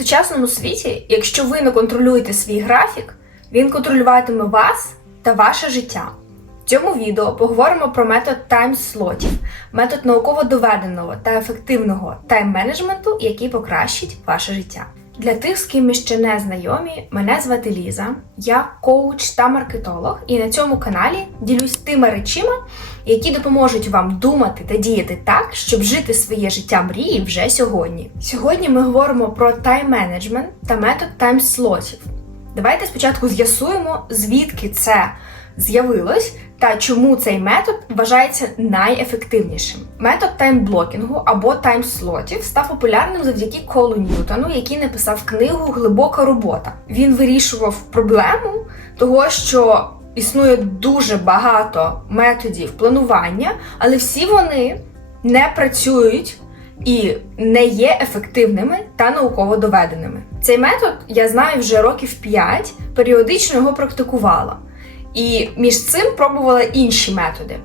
сучасному світі, якщо ви не контролюєте свій графік, він контролюватиме вас та ваше життя. В цьому відео поговоримо про метод тайм-слотів, метод науково доведеного та ефективного тайм-менеджменту, який покращить ваше життя. Для тих, з ким ми ще не знайомі, мене звати Ліза, я коуч та маркетолог, і на цьому каналі ділюсь тими речима, які допоможуть вам думати та діяти так, щоб жити своє життя мрії вже сьогодні. Сьогодні ми говоримо про тайм-менеджмент та метод тайм-слотів. Давайте спочатку з'ясуємо, звідки це з'явилось та чому цей метод вважається найефективнішим. Метод таймблокінгу або таймслотів став популярним завдяки Колу Ньютону, який написав книгу Глибока робота. Він вирішував проблему того, що існує дуже багато методів планування, але всі вони не працюють і не є ефективними та науково доведеними. Цей метод я знаю вже років 5, періодично його практикувала. І між цим пробувала інші методи.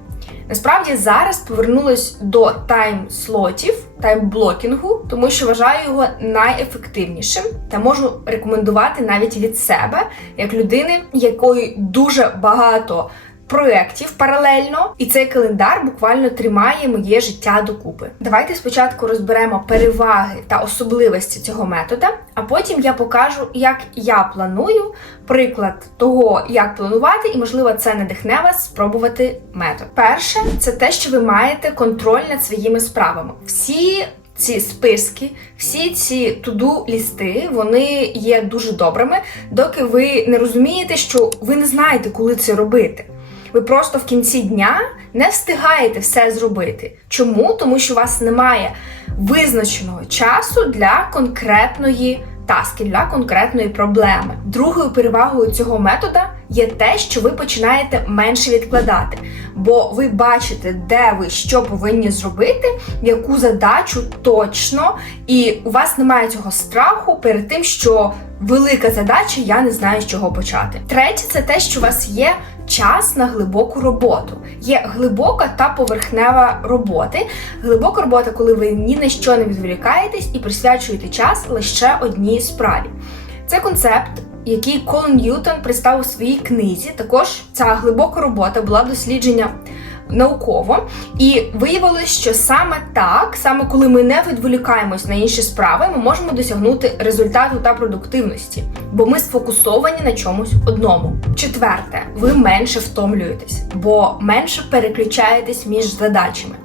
Насправді зараз повернулась до тайм-слотів, тайм-блокінгу, тому що вважаю його найефективнішим та можу рекомендувати навіть від себе, як людини, якої дуже багато проєктів паралельно, і цей календар буквально тримає моє життя докупи. Давайте спочатку розберемо переваги та особливості цього метода, а потім я покажу, як я планую приклад того, як планувати, і можливо це надихне вас спробувати метод. Перше, це те, що ви маєте контроль над своїми справами. Всі ці списки, всі ці туду лісти, вони є дуже добрими, доки ви не розумієте, що ви не знаєте, коли це робити. Ви просто в кінці дня не встигаєте все зробити. Чому? Тому що у вас немає визначеного часу для конкретної таски, для конкретної проблеми. Другою перевагою цього метода є те, що ви починаєте менше відкладати, бо ви бачите, де ви що повинні зробити, яку задачу точно, і у вас немає цього страху перед тим, що велика задача, я не знаю, з чого почати. Третє, це те, що у вас є час на глибоку роботу. Є глибока та поверхнева роботи. Глибока робота, коли ви ні на що не відволікаєтесь і присвячуєте час лише одній справі. Це концепт, який Колін Ньютон представив у своїй книзі. Також ця глибока робота була дослідження науково, і виявилось, що саме так, саме коли ми не відволікаємось на інші справи, ми можемо досягнути результату та продуктивності, бо ми сфокусовані на чомусь одному. Четверте, ви менше втомлюєтесь, бо менше переключаєтесь між задачами.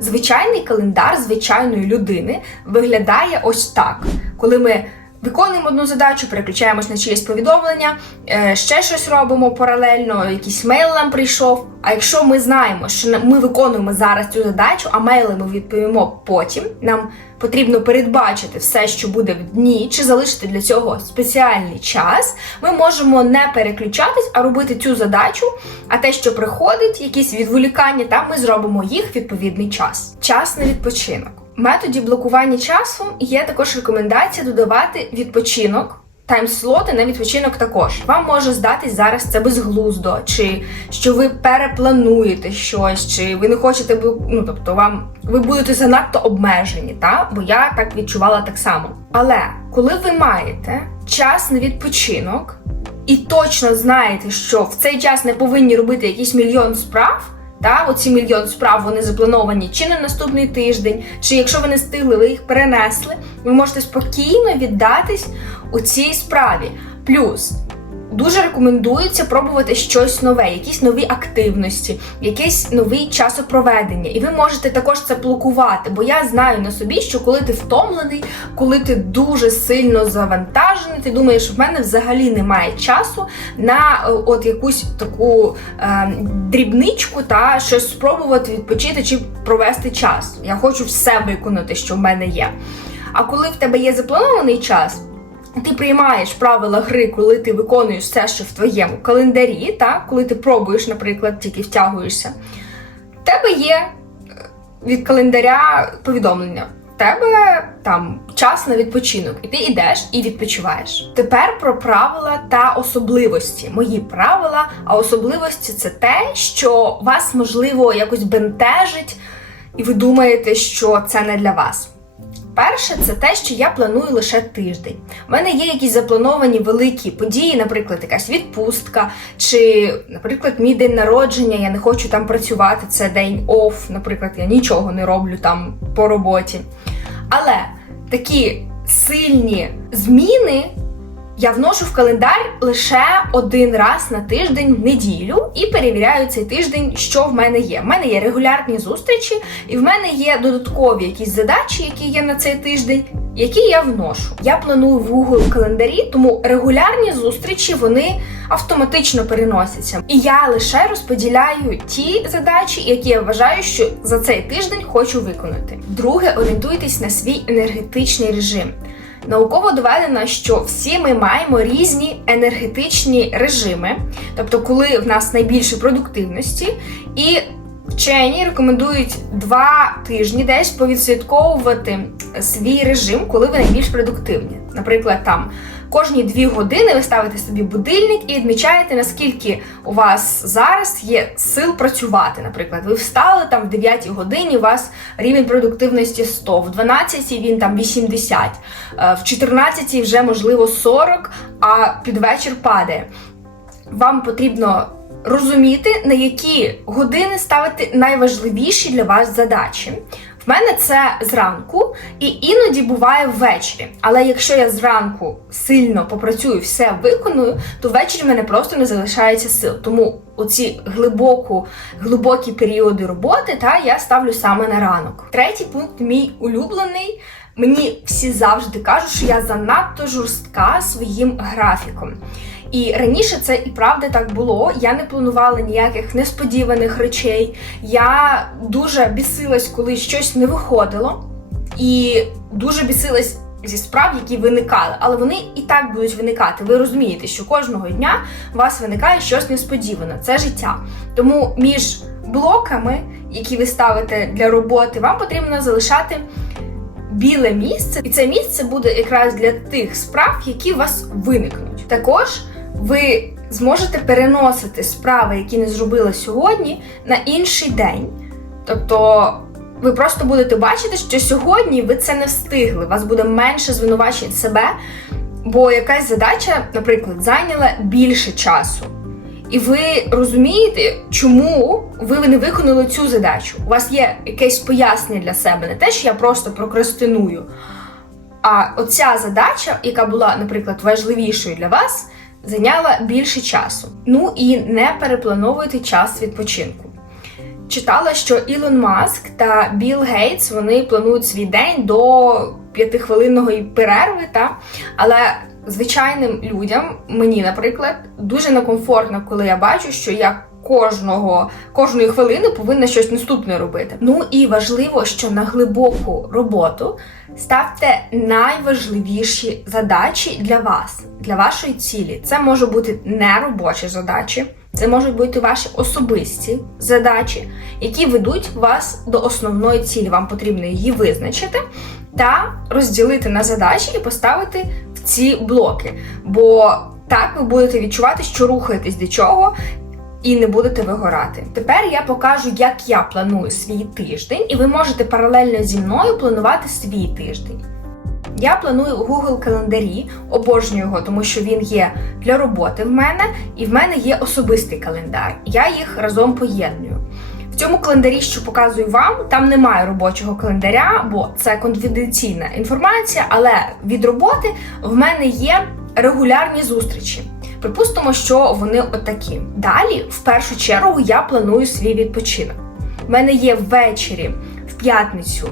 Звичайний календар звичайної людини виглядає ось так, коли ми. Виконуємо одну задачу, переключаємось на чиєсь повідомлення, е, ще щось робимо паралельно, якийсь мейл нам прийшов. А якщо ми знаємо, що ми виконуємо зараз цю задачу, а мейли ми відповімо потім, нам потрібно передбачити все, що буде в дні, чи залишити для цього спеціальний час, ми можемо не переключатись, а робити цю задачу. А те, що приходить, якісь відволікання, там ми зробимо їх відповідний час. Час на відпочинок. Методі блокування часу є також рекомендація додавати відпочинок. Таймслоти на відпочинок також. Вам може здатись зараз це безглуздо, чи що ви переплануєте щось, чи ви не хочете, ну тобто вам ви будете занадто обмежені, та? бо я так відчувала так само. Але коли ви маєте час на відпочинок і точно знаєте, що в цей час не повинні робити якийсь мільйон справ. Та оці мільйон справ вони заплановані чи на наступний тиждень, чи якщо ви не встигли, ви їх перенесли, ви можете спокійно віддатись у цій справі. Плюс дуже рекомендується пробувати щось нове, якісь нові активності, якийсь новий часопроведення. І ви можете також це блокувати, бо я знаю на собі, що коли ти втомлений, коли ти дуже сильно завантажений, ти думаєш, в мене взагалі немає часу на е, от якусь таку е, дрібничку та щось спробувати відпочити чи провести час. Я хочу все виконати, що в мене є. А коли в тебе є запланований час, ти приймаєш правила гри, коли ти виконуєш все, що в твоєму календарі, так? коли ти пробуєш, наприклад, тільки втягуєшся, в тебе є е, від календаря повідомлення. В тебе там час на відпочинок, і ти йдеш і відпочиваєш. Тепер про правила та особливості. Мої правила, а особливості це те, що вас можливо якось бентежить, і ви думаєте, що це не для вас. Перше, це те, що я планую лише тиждень. У мене є якісь заплановані великі події, наприклад, якась відпустка, чи, наприклад, мій день народження, я не хочу там працювати, це день оф, наприклад, я нічого не роблю там по роботі. Але такі сильні зміни я вношу в календар лише один раз на тиждень в неділю і перевіряю цей тиждень, що в мене є. В мене є регулярні зустрічі, і в мене є додаткові якісь задачі, які є на цей тиждень, які я вношу. Я планую в Google календарі, тому регулярні зустрічі вони автоматично переносяться. І я лише розподіляю ті задачі, які я вважаю, що за цей тиждень хочу виконати. Друге, орієнтуйтесь на свій енергетичний режим. Науково доведено, що всі ми маємо різні енергетичні режими, тобто, коли в нас найбільше продуктивності, і вчені рекомендують два тижні десь повідслідковувати свій режим, коли ви найбільш продуктивні. Наприклад, там кожні дві години ви ставите собі будильник і відмічаєте, наскільки у вас зараз є сил працювати. Наприклад, ви встали там в 9 годині, у вас рівень продуктивності 100, в 12 він там 80, е, в 14 вже можливо 40, а під вечір падає. Вам потрібно розуміти, на які години ставити найважливіші для вас задачі. В мене це зранку, і іноді буває ввечері. Але якщо я зранку сильно попрацюю, все виконую, то ввечері в мене просто не залишається сил. Тому оці глибоку, глибокі періоди роботи та я ставлю саме на ранок. Третій пункт, мій улюблений. Мені всі завжди кажуть, що я занадто жорстка своїм графіком. І раніше це і правда так було. Я не планувала ніяких несподіваних речей. Я дуже бісилась, коли щось не виходило, і дуже бісилась зі справ, які виникали, але вони і так будуть виникати. Ви розумієте, що кожного дня у вас виникає щось несподіване. Це життя. Тому між блоками, які ви ставите для роботи, вам потрібно залишати. Біле місце, і це місце буде якраз для тих справ, які у вас виникнуть. Також ви зможете переносити справи, які не зробили сьогодні, на інший день. Тобто ви просто будете бачити, що сьогодні ви це не встигли. Вас буде менше звинувачень себе, бо якась задача, наприклад, зайняла більше часу. І ви розумієте, чому ви не виконали цю задачу. У вас є якесь пояснення для себе, не те, що я просто прокрастиную. А оця задача, яка була, наприклад, важливішою для вас, зайняла більше часу. Ну і не переплановуйте час відпочинку. Читала, що Ілон Маск та Білл Гейтс вони планують свій день до п'ятихвилинної перерви, та але звичайним людям, мені, наприклад, дуже некомфортно, коли я бачу, що я кожного кожної хвилини повинна щось наступне робити. Ну і важливо, що на глибоку роботу ставте найважливіші задачі для вас, для вашої цілі. Це може бути не робочі задачі. Це можуть бути ваші особисті задачі, які ведуть вас до основної цілі. Вам потрібно її визначити та розділити на задачі і поставити ці блоки. Бо так ви будете відчувати, що рухаєтесь до чого. І не будете вигорати. Тепер я покажу, як я планую свій тиждень, і ви можете паралельно зі мною планувати свій тиждень. Я планую Google календарі, обожнюю його, тому що він є для роботи в мене, і в мене є особистий календар. Я їх разом поєдную. Цьому календарі, що показую вам, там немає робочого календаря, бо це конфіденційна інформація, але від роботи в мене є регулярні зустрічі. Припустимо, що вони отакі. Далі, в першу чергу, я планую свій відпочинок. У мене є ввечері в п'ятницю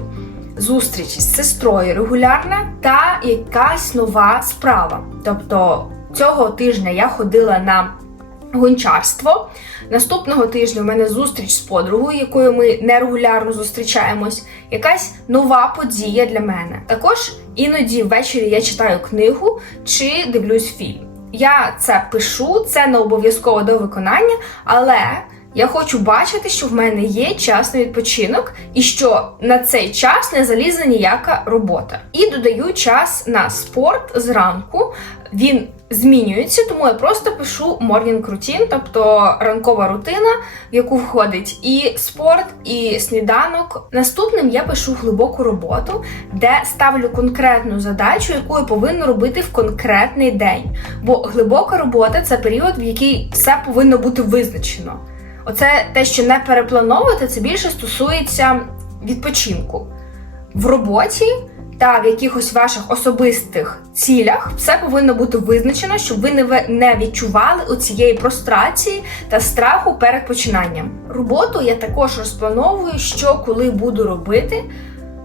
зустріч з сестрою регулярна та якась нова справа. Тобто цього тижня я ходила на гончарство. Наступного тижня у мене зустріч з подругою, якою ми нерегулярно зустрічаємось. Якась нова подія для мене. Також іноді ввечері я читаю книгу чи дивлюсь фільм. Я це пишу, це не обов'язково до виконання, але я хочу бачити, що в мене є час на відпочинок і що на цей час не залізе ніяка робота. І додаю час на спорт зранку. Він змінюється, тому я просто пишу morning routine, тобто ранкова рутина, в яку входить і спорт, і сніданок. Наступним я пишу глибоку роботу, де ставлю конкретну задачу, яку я повинна робити в конкретний день. Бо глибока робота це період, в який все повинно бути визначено. Оце те, що не переплановувати, це більше стосується відпочинку. В роботі та в якихось ваших особистих цілях все повинно бути визначено, щоб ви не не відчували у цієї прострації та страху перед починанням. Роботу я також розплановую, що коли буду робити.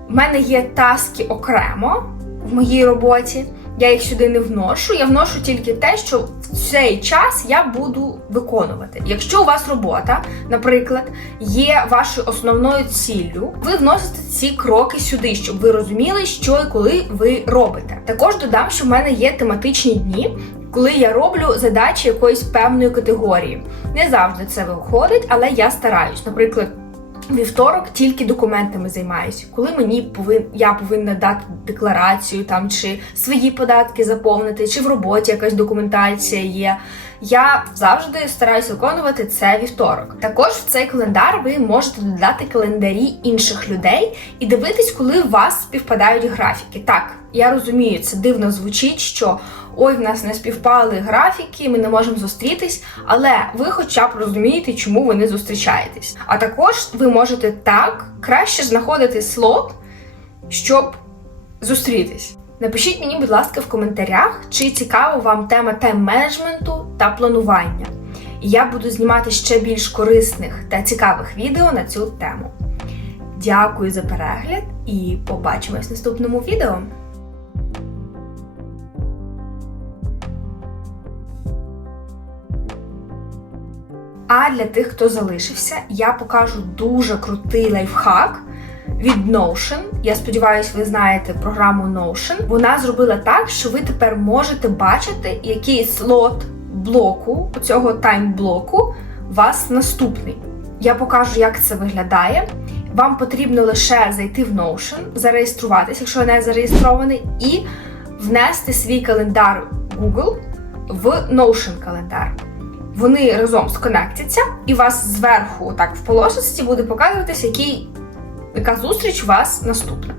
В мене є таски окремо в моїй роботі. Я їх сюди не вношу. Я вношу тільки те, що в цей час я буду виконувати. Якщо у вас робота, наприклад, є вашою основною ціллю, ви вносите ці кроки сюди, щоб ви розуміли, що і коли ви робите. Також додам, що в мене є тематичні дні, коли я роблю задачі якоїсь певної категорії. Не завжди це виходить, але я стараюсь. Наприклад. Вівторок тільки документами займаюся. Коли мені повин я повинна дати декларацію там чи свої податки заповнити, чи в роботі якась документація є. Я завжди стараюся виконувати це вівторок. Також в цей календар ви можете додати календарі інших людей і дивитись, коли у вас співпадають графіки. Так, я розумію, це дивно звучить, що ой, в нас не співпали графіки, ми не можемо зустрітись, але ви хоча б розумієте, чому ви не зустрічаєтесь. А також ви можете так краще знаходити слот, щоб зустрітись. Напишіть мені, будь ласка, в коментарях, чи цікава вам тема тайм-менеджменту та планування. І я буду знімати ще більш корисних та цікавих відео на цю тему. Дякую за перегляд і побачимось в наступному відео. А для тих, хто залишився, я покажу дуже крутий лайфхак від Notion. Я сподіваюся, ви знаєте програму Notion. Вона зробила так, що ви тепер можете бачити, який слот блоку, цього тайм-блоку, у вас наступний. Я покажу, як це виглядає. Вам потрібно лише зайти в Notion, зареєструватися, якщо ви не зареєстрований, і внести свій календар Google в Notion календар. Вони разом сконектяться, і у вас зверху, так в полосості, буде показуватися, який, яка зустріч у вас наступна.